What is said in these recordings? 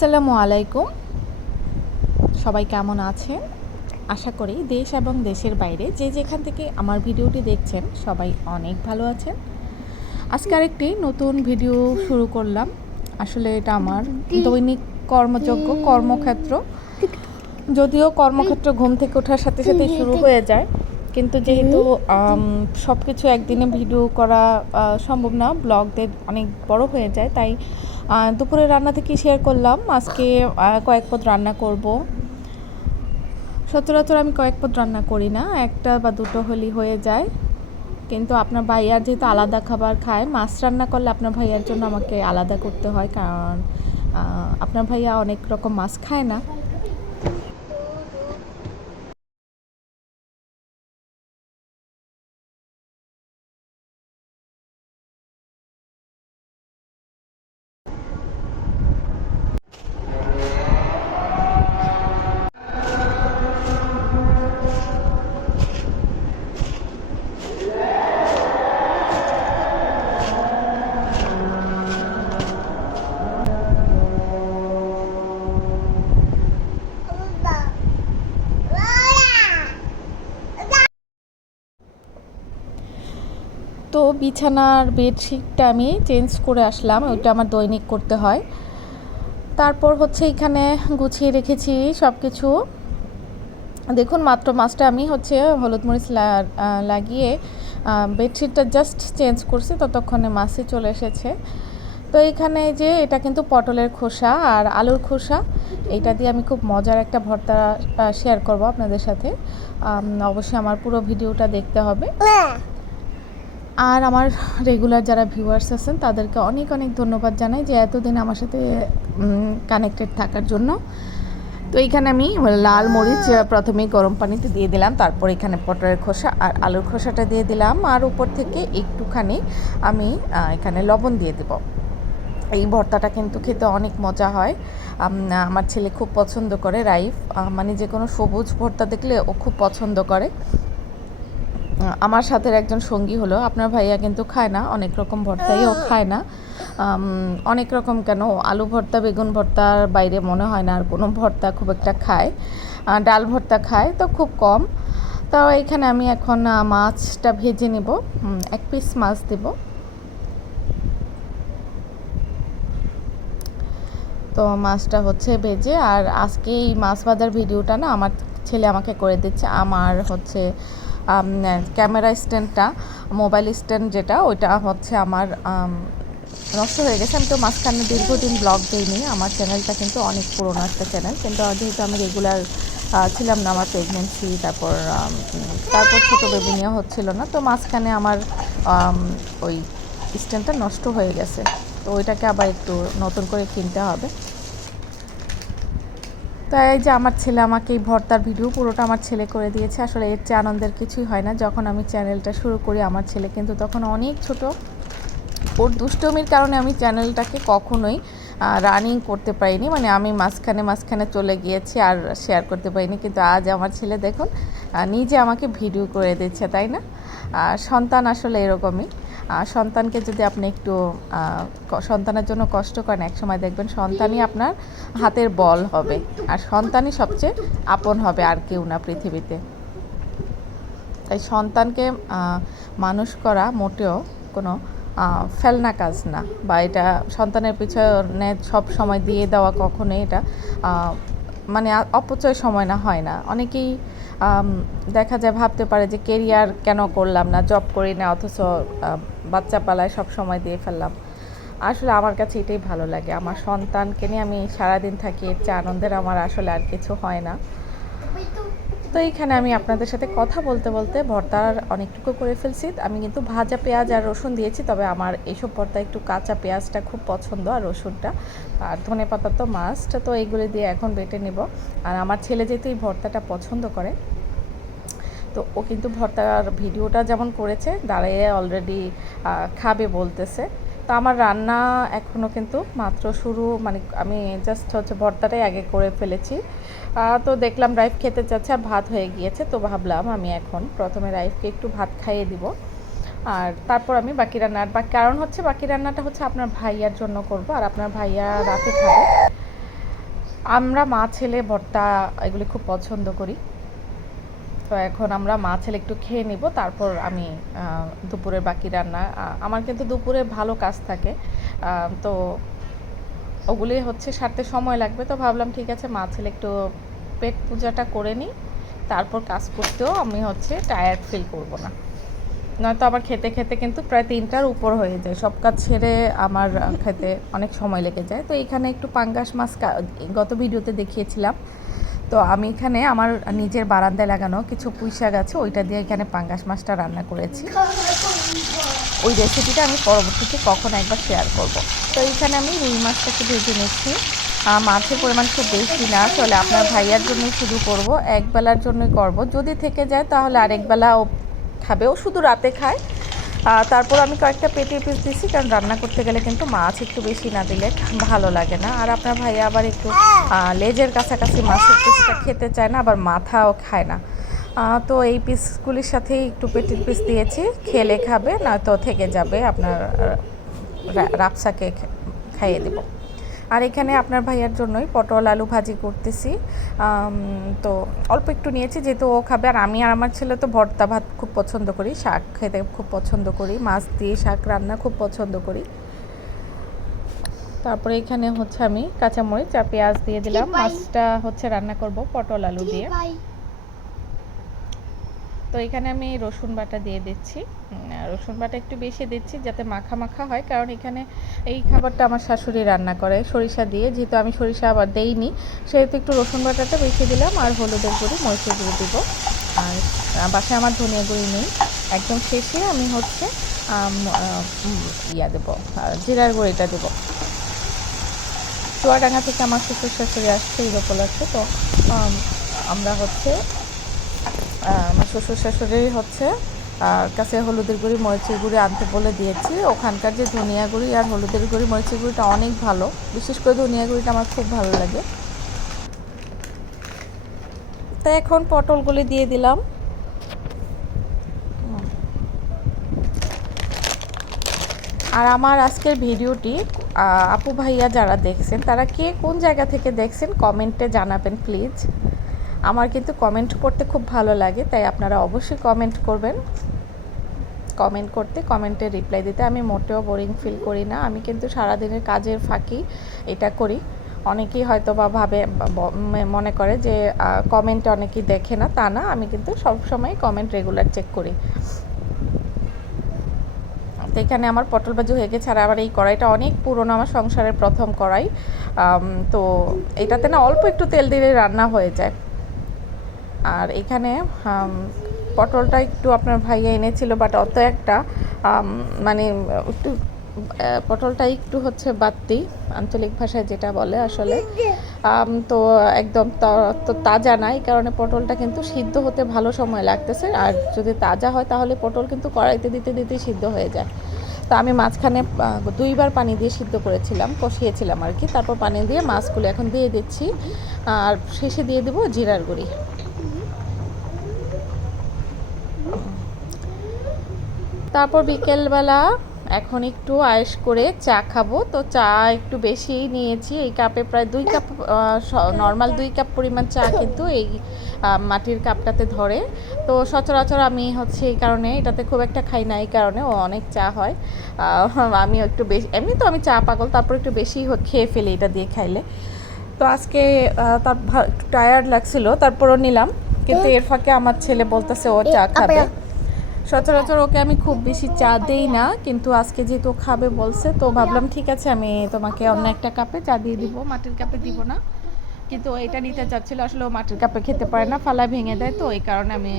আসসালামু আলাইকুম। সবাই কেমন আছেন? আশা করি দেশ এবং দেশের বাইরে যে যেখান থেকে আমার ভিডিওটি দেখছেন সবাই অনেক ভালো আছেন। আজকে আরেকটি নতুন ভিডিও শুরু করলাম। আসলে এটা আমার দৈনিক কর্মযোগ্য কর্মক্ষেত্র। যদিও কর্মক্ষেত্র ঘুম থেকে ওঠার সাথে সাথে শুরু হয়ে যায়, কিন্তু যেহেতু সব কিছু একদিনে ভিডিও করা সম্ভব না ব্লগদের অনেক বড় হয়ে যায়, তাই দুপুরে রান্না থেকে শেয়ার করলাম। আজকে কয়েক পদ রান্না করব। সচরাচর আমি কয়েক পদ রান্না করি না। একটা বা দুটো হলি হয়ে যায়। কিন্তু আপনার ভাইয়ার যেহেতু আলাদা খাবার খায়, মাছ রান্না করলে আপনার ভাইয়ার জন্য আমাকে আলাদা করতে হয়। কারণ আপনার ভাইয়া অনেক রকম মাছ খায় না। বিছানার বেডশিটটা আমি চেঞ্জ করে আসলাম ওইটা আমার দৈনিক করতে হয়। তারপর হচ্ছে এখানে গুছিয়ে রেখেছি সব কিছু দেখুন, মাত্র মাছটা আমি হচ্ছে হলুদ মরিচ লাগিয়ে বেডশিটটা জাস্ট চেঞ্জ করছি, ততক্ষণে মাছই চলে এসেছে। তো এখানে যে, এটা কিন্তু পটলের খোসা আর আলুর খোসা। এটা দিয়ে আমি খুব মজার একটা ভর্তা শেয়ার করব আপনাদের সাথে। অবশ্যই আমার পুরো ভিডিওটা দেখতে হবে। আর আমার রেগুলার যারা ভিউয়ার্স আছেন তাদেরকে অনেক অনেক ধন্যবাদ জানাই যে এতদিন আমার সাথে কানেক্টেড থাকার জন্য। তো এইখানে আমি লাল মরিচ আহ, প্রথমেই গরম পানিতে দিয়ে দিলাম তারপর এখানে পটলের খোসা আর আলুর খোসাটা দিয়ে দিলাম আর উপর থেকে একটুখানি আমি এখানে লবণ দিয়ে দেব। এই ভর্তাটা কিন্তু খেতে অনেক মজা হয়। আমার ছেলে খুব পছন্দ করে রাইফ মানে যে কোনো সবুজ ভর্তা দেখলে ও খুব পছন্দ করে। আমার সাথে একজন সঙ্গী হলো। আপনার ভাইয়া কিন্তু খায় না, অনেক রকম ভর্তাই ও খায় না। অনেক রকম কেন, আলু ভর্তা, বেগুন ভর্তার বাইরে মনে হয় না আর কোনো ভর্তা খুব একটা খায়। ডাল ভর্তা খায়, তো খুব কম। তো এখানে আমি এখন মাছটা ভেজে নেব। এক পিস মাছ দেব। তো মাছটা হচ্ছে ভেজে, আর আজকে এই মাছ ভাজার ভিডিওটা না আমার ছেলে আমাকে করে দিচ্ছে। আমার হচ্ছে ক্যামেরা স্ট্যান্ডটা, মোবাইল স্ট্যান্ড যেটা, ওইটা হচ্ছে আমার নষ্ট হয়ে গেছে। আমি তো মাঝখানে দীর্ঘদিন ব্লগ দিইনি। আমার চ্যানেলটা কিন্তু অনেক পুরোনো একটা চ্যানেল। কিন্তু যেহেতু আমি রেগুলার ছিলাম না আমার প্রেগনেন্সি তারপর তারপর ছোটো বেবি নিয়ে হচ্ছিল না। তো মাঝখানে আমার ওই স্ট্যান্ডটা নষ্ট হয়ে গেছে। তো ওইটাকে আবার একটু নতুন করে কিনতে হবে। তাই এই যে আমার ছেলে আমাকে এই ভর্তার ভিডিও পুরোটা আমার ছেলে করে দিয়েছে। আসলে এর চেয়ে আনন্দের কিছুই হয় না। যখন আমি চ্যানেলটা শুরু করি আমার ছেলে কিন্তু তখন অনেক ছোট। ওর দুষ্টমির কারণে আমি চ্যানেলটাকে কখনোই রানিং করতে পারিনি। মানে আমি মাঝখানে মাঝখানে চলে গিয়েছি আর শেয়ার করতে পারিনি। কিন্তু আজ আমার ছেলে দেখুন নিজে আমাকে ভিডিও করে দিচ্ছে, তাই না? সন্তান আসলে এরকমই। সন্তানকে যদি আপনি একটু সন্তানের জন্য কষ্ট করেন একসময় দেখবেন সন্তানই আপনার হাতের বল হবে। আর সন্তানই সবচেয়ে আপন হবে আর কেউ না পৃথিবীতে। তাই সন্তানকে মানুষ করা মোটেও কোনো ফেলনা কাজ না। বা এটা সন্তানের পিছনে সব সময় দিয়ে দেওয়া কখনোই এটা মানে অপচয় সময় না, হয় না। অনেকেই দেখা যায় ভাবতে পারে যে কেরিয়ার কেন করলাম না জব করি না, অথচ বাচ্চা পালায় সব সময় দিয়ে ফেললাম। আসলে আমার কাছে এটাই ভালো লাগে। আমার সন্তানকে নিয়ে আমি সারাদিন থাকি, এর চেয়ে আনন্দের আমার আসলে আর কিছু হয় না। তো এইখানে আমি আপনাদের সাথে কথা বলতে বলতে ভর্তার অনেকটুকু করে ফেলছি। আমি কিন্তু ভাজা পেঁয়াজ আর রসুন দিয়েছি, তবে আমার এইসব ভর্তা একটু কাঁচা পেঁয়াজটা খুব পছন্দ আর রসুনটা। আর ধনে পাতা তো মাস্ট তো এইগুলো দিয়ে এখন বেটে নেব। আর আমার ছেলে যেহেতু এই ভর্তাটা পছন্দ করে, তো ও কিন্তু ভর্তার ভিডিওটা যেমন করেছে, দাঁড়িয়ে অলরেডি খাবে বলতেছে। তো আমার রান্না এখনও কিন্তু মাত্র শুরু মানে আমি জাস্ট হচ্ছে ভর্তাটাই আগে করে ফেলেছি। তো দেখলাম রাইফ খেতে চাচ্ছে আর ভাত হয়ে গিয়েছে, তো ভাবলাম আমি এখন প্রথমে রাইফকে একটু ভাত খাইয়ে দিব। আর তারপর আমি বাকি রান্নার বা, কারণ হচ্ছে বাকি রান্নাটা হচ্ছে আপনার ভাইয়ার জন্য করব, আর আপনার ভাইয়া রাতে খাবে। আমরা মা, ছেলে, ভর্তা এগুলি খুব পছন্দ করি। তো এখন আমরা মা ছেলে একটু খেয়ে নিব, তারপর আমি দুপুরের বাকি রান্না আমার কিন্তু দুপুরে ভালো কাজ থাকে তো ওগুলি হচ্ছে সারতে সময় লাগবে, তো ভাবলাম ঠিক আছে মা ছেলে একটু পেট পূজাটা করে নিই, তারপর কাজ করতেও আমি হচ্ছে টায়ার্ড ফিল করব না। নয়তো আবার খেতে খেতে কিন্তু প্রায় তিনটার উপর হয়ে যায়, সব কাজ ছেড়ে আমার খেতে অনেক সময় লেগে যায়, তো এখানে একটু পাঙ্গাস মাছ গত ভিডিওতে দেখিয়েছিলাম তো আমি এখানে আমার নিজের বারান্দায় লাগানো কিছু পুঁই শাক আছে, ওইটা দিয়ে এখানে পাঙ্গাস মাছটা রান্না করেছি। ওই রেসিপিটা আমি পরবর্তীতে কখনো একবার শেয়ার করব। তো এইখানে আমি রুই মাছটাকে ভেজে নিচ্ছি। মাছের পরিমাণ খুব বেশি না আসলে আপনার ভাইয়ার জন্য শুধু করব এক বেলার জন্যই করব। যদি থেকে যায় তাহলে আরেক বেলা ও খাবে, ও শুধু রাতে খায়। তারপর আমি কয়েকটা পেটির পিস দিছি, কারণ রান্না করতে গেলে কিন্তু মাছ একটু বেশি না দিলে ভালো লাগে না। আর আপনার ভাইয়া আবার একটু লেজের কাছাকাছি মাছের পিসটা খেতে চায় না, আবার মাথাও খায় না। তো এই পিসগুলির সাথেই একটু পেটির পিস দিয়েছি, খেলে খাবে, নয়তো থেকে যাবে, আপনার রাপসাকে খাইয়ে দেব। আর এখানে আপনার ভাইয়ার জন্যই পটল আলু ভাজি করতেছি। তো অল্প একটু নিয়েছি যেহেতু ও খাবে। আর আমি আর আমার ছেলে তো ভর্তা ভাত খুব পছন্দ করি শাক খেতে খুব পছন্দ করি মাছ দিয়ে শাক রান্না খুব পছন্দ করি। তারপরে এখানে হচ্ছে আমি কাঁচামরিচ আর পেঁয়াজ দিয়ে দিলাম। মাছটা হচ্ছে রান্না করব পটল আলু দিয়ে। তো এখানে আমি রসুন বাটা দিয়ে দিচ্ছি। রসুন বাটা একটু বেশি দিচ্ছি যাতে মাখা মাখা হয়, কারণ এখানে এই খাবারটা আমার শাশুড়ি রান্না করে সরিষা দিয়ে। যেহেতু আমি সরিষা আবার দেইনি, সেহেতু একটু রসুন বাটাটা বেশি দিলাম আর হলুদের গুঁড়ি, মরিচের গুঁড়ি দিব। আর বাসায় আমার ধনিয়া গুঁড়ি নেই। একদম শেষে আমি হচ্ছে ইয়া দেবো জিরার গুঁড়িটা দেবো। চুয়াডাঙ্গা থেকে আমার শ্বশুর শাশুড়ি আসছে, ঈদ উপলক্ষে, তো আমরা হচ্ছে আমার শ্বশুর শাশুড়ি হচ্ছে কাছে হলুদের গুঁড়ি, মরিচের গুঁড়ি আনতে বলে দিয়েছি। ওখানকার যে ধনিয়া গুঁড়ি আর হলুদের গুঁড়ি, মরিচের গুঁড়িটা অনেক ভালো। বিশেষ করে ধনিয়া গুঁড়িটা আমার খুব ভালো লাগে। তাই এখন পটলগুলি দিয়ে দিলাম। আর আমার আজকের ভিডিওটি আপু ভাইয়া যারা দেখছেন, তারা কে কোন জায়গা থেকে দেখছেন, কমেন্টে জানাবেন, প্লিজ। আমার কিন্তু কমেন্ট করতে খুব ভালো লাগে, তাই আপনারা অবশ্যই কমেন্ট করবেন। কমেন্ট করতে কমেন্টে রিপ্লাই দিতে আমি মোটেও বোরিং ফিল করি না। আমি কিন্তু সারাদিনের কাজের ফাঁকি এটা করি। অনেকেই হয়তো বা ভাবে মনে করে যে কমেন্ট অনেকেই দেখে না, তা না, আমি কিন্তু সবসময় কমেন্ট রেগুলার চেক করি। তো এখানে আমার পটল ভাজি হয়ে গেছে, আর আবার এই কড়াইটা অনেক পুরনো, আমার সংসারের প্রথম কড়াই। তো এটাতে না অল্প একটু তেল দিলে রান্না হয়ে যায়। আর এখানে পটলটা একটু আপনার ভাইয়া এনেছিল বাট অত একটা মানে একটু পটলটা একটু হচ্ছে বাত্তি আঞ্চলিক ভাষায় যেটা বলে আসলে। তো একদম তা- তাজা না, এই কারণে পটলটা কিন্তু সিদ্ধ হতে ভালো সময় লাগতেছে, আর যদি তাজা হয় তাহলে পটল কিন্তু কড়াইতে দিতে দিতে সিদ্ধ হয়ে যায়। তো আমি মাঝখানে দুইবার পানি দিয়ে সিদ্ধ করেছিলাম, কষিয়েছিলাম আর কি, তারপর পানি দিয়ে মাছগুলো এখন দিয়ে দিচ্ছি, আর শেষে দিয়ে দেবো জিরার গুঁড়ি। তারপর বিকেলবেলা এখন একটু আয়েস করে চা খাব। তো চা একটু বেশিই নিয়েছি। এই কাপে প্রায় দুই কাপ নর্মাল দুই কাপ পরিমাণ চা কিন্তু এই মাটির কাপটাতে ধরে। তো সচরাচর আমি হচ্ছে এই কারণে এটাতে খুব একটা খাই না এই কারণে ও অনেক চা হয়। আমি একটু বেশি এমনি তো আমি চা পাগল তারপর একটু বেশি খেয়ে ফেলি এটা দিয়ে খাইলে। তো আজকে তার একটু টায়ার্ড লাগছিল তারপরও নিলাম। কিন্তু এর ফাঁকে আমার ছেলে বলতেছে ও চা খাবে। সচরাচর ওকে আমি খুব বেশি চা দেই না, কিন্তু আজকে যেহেতু খাবে বলছে, তো ভাবলাম ঠিক আছে, আমি তোমাকে অন্য একটা কাপে চা দিয়ে দিব, মাটির কাপে দিব না। কিন্তু এটা নিতে চাচ্ছিল, আসলে ও মাটির কাপে খেতে পারে না, ফালা ভেঙে দেয়, তো এই কারণে আমি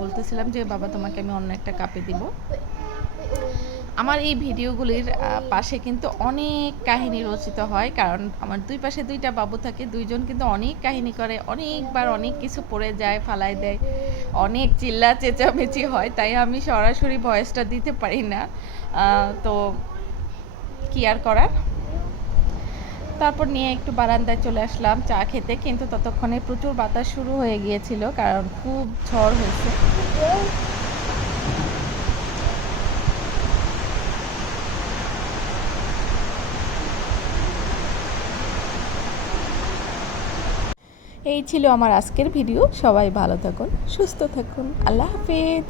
বলতেছিলাম যে, বাবা তোমাকে আমি অন্য একটা কাপে দিব। আমার এই ভিডিওগুলির পাশে কিন্তু অনেক কাহিনী রচিত হয়, কারণ আমার দুই পাশে দুইটা বাবু থাকে, দুইজন কিন্তু অনেক কাহিনী করে, অনেকবার অনেক কিছু পড়ে যায় ফালাই দেয়। অনেক চিল্লা চেঁচামেচি হয়, তাই আমি সরাসরি ভয়েসটা দিতে পারি না। তো কি আর করার? তারপর নিয়ে একটু বারান্দায় চলে আসলাম চা খেতে, কিন্তু ততক্ষণে প্রচুর বাতাস শুরু হয়ে গিয়েছিল, কারণ খুব ঝড় হয়েছে। এই ছিল আমার আজকের ভিডিও। সবাই ভালো থাকুন সুস্থ থাকুন। আল্লাহ হাফেজ।